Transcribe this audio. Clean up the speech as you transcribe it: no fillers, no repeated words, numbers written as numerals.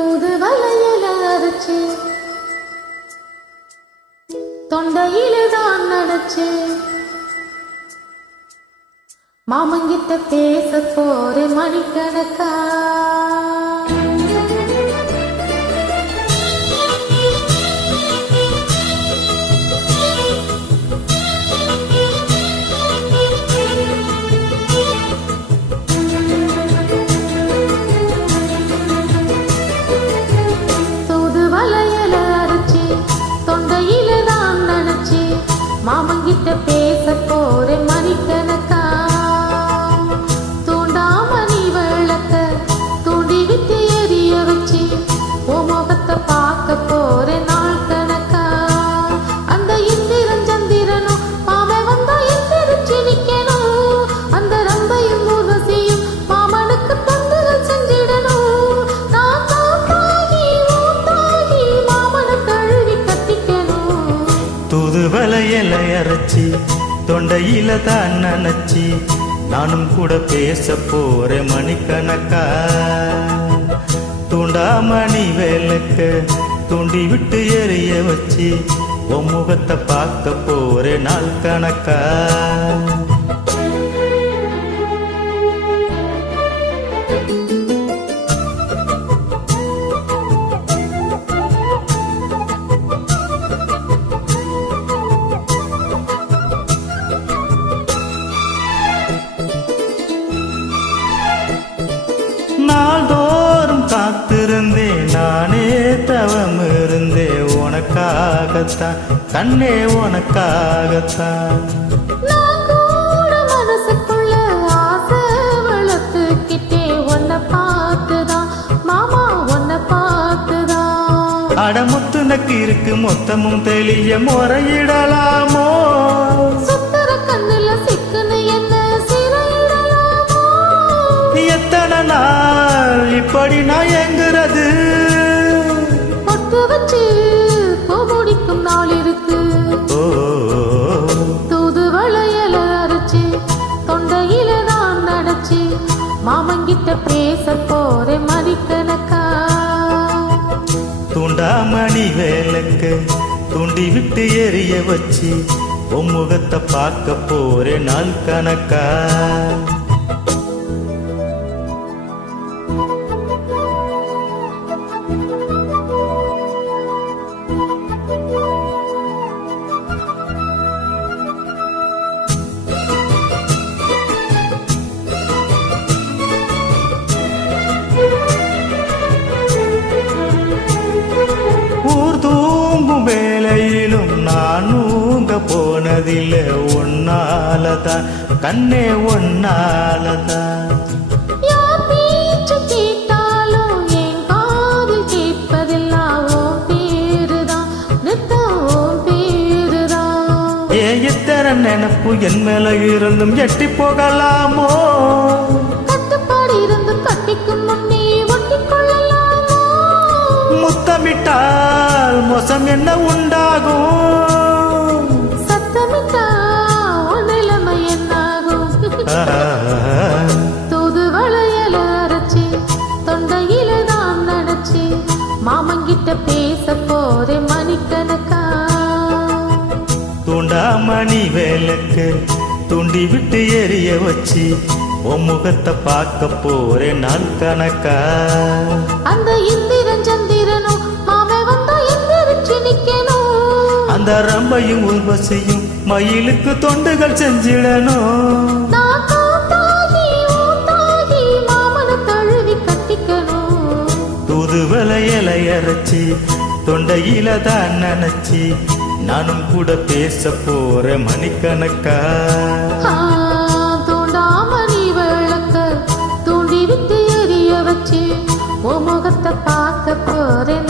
தூதுவளையல அரைச்சு தொண்டையில்தான் நனைச்சு மாமங்கிட்ட பேச போற மணிக்கணக்கா மாமங்கிட்ட பேச போற மணிக்கணக்கா தூண்டாமணி விளக்க தூண்டி விட்டு எரிய வச்சு உன் முகத்தை பார்க்க போற நாள் கணக்கா அந்த இந்திரன் சந்திரனும் மாமன் வந்தா எந்திரிச்சு நிக்கணும் அந்த ரம்பையும் ஊர்வசியும் மாமனுக்கு தொண்டுகள் செஞ்சிடணும் நான் தாத்தாகி ஊத்தாகி மாமனை கழுவி கட்டிக்கணும் தூதுவளையல அரைச்சி தொண்டையில தான் நனைச்சி நானும் கூட பேச போற மணிக்கணக்கா தூண்டாமணி வேலைக்க தூண்டி விட்டு எரிய வச்சு உன் முகத்தை பார்க்க போற நாள் கணக்கா நாள்தோறும் காத்திருந்தேன் நானே தவம் இருந்தேன் உனக்காகத்தான் கண்ணே உனக்காகத்தான் நான் கூட மனசுக்குள்ள ஆசை வளர்த்துக்கிட்டே உன்னை பார்த்துதான் மாமா உன்னை பார்த்துதான் அடமுத்து நக்கு இருக்கு மொத்தமும் தெளிய முறையிடலாமோ சுத்தர கண்ணுல சிக்குன்னு என்ன சிறையிடலாமோ எத்தனை நாள் இப்படி நான் எங்குறது பொட்டு வச்சு பூ முடிக்கும் நாள் இருக்கு தூதுவளையல அரைச்சு தொண்டையில நான் நனைச்சு மாமங்கிட்ட பேச போற மணிக்கணக்கா தூண்டாமணி வேலைக்கு தூண்டி விட்டு எரிய வச்சு உன் முகத்தை பார்க்க போற நாள் கணக்கா ஊர் தூங்கும் வேலையிலும் நான் ஊங்க போனதில்லை ஒன்னாலதான் கண்ணே ஒன்னாலதான் யார் பேச்சு கேட்டாலும் என் காதில் கேட்பதெல்லாம் உன் பேருதான் நித்தம் உன் பேருதான் எத்தனை நினப்பு என் மேல இருந்தும் எட்டி போகலாமோ கட்டுப்பாடு இருந்தும் கட்டிக்கும் முன்னே ஒட்டிக் கொள்ளலாமோ முத்தமிட்டால் மோசம் என்ன உண்டாகும் சத்தமிட்டா உன் நிலைமை என்னாகும் தூதுவளையல அரைச்சு தொண்டையில நான் நனைச்சு மாமங்கிட்ட பேச போற மணிக்கணக்கா தூண்டாமணி வேலைக்கு தூண்டி விட்டு எரிய வச்சு உன் முகத்தை பார்க்க போற நாள் கணக்கா அந்த இந்திரன் சந்திரனும் மாமன் வந்தா எந்திரிச்சு நிக்கணும் அந்த ரம்பையும் உர்வசியும் மயிலுக்கு தொண்டுகள் செஞ்சிடணும் நான் தாத்தாகி ஊத்தாகி மாமனை தழுவி கட்டிக்கணும் தூதுவளையல அரைச்சி தொண்டையில தான் நனைச்சி நானும் கூட பேச போற மணிக்கணக்கா தூண்டாமணி விளக்க தூண்டி விட்டு எரிய வச்சு உன் முகத்தை பார்க்க போறேன்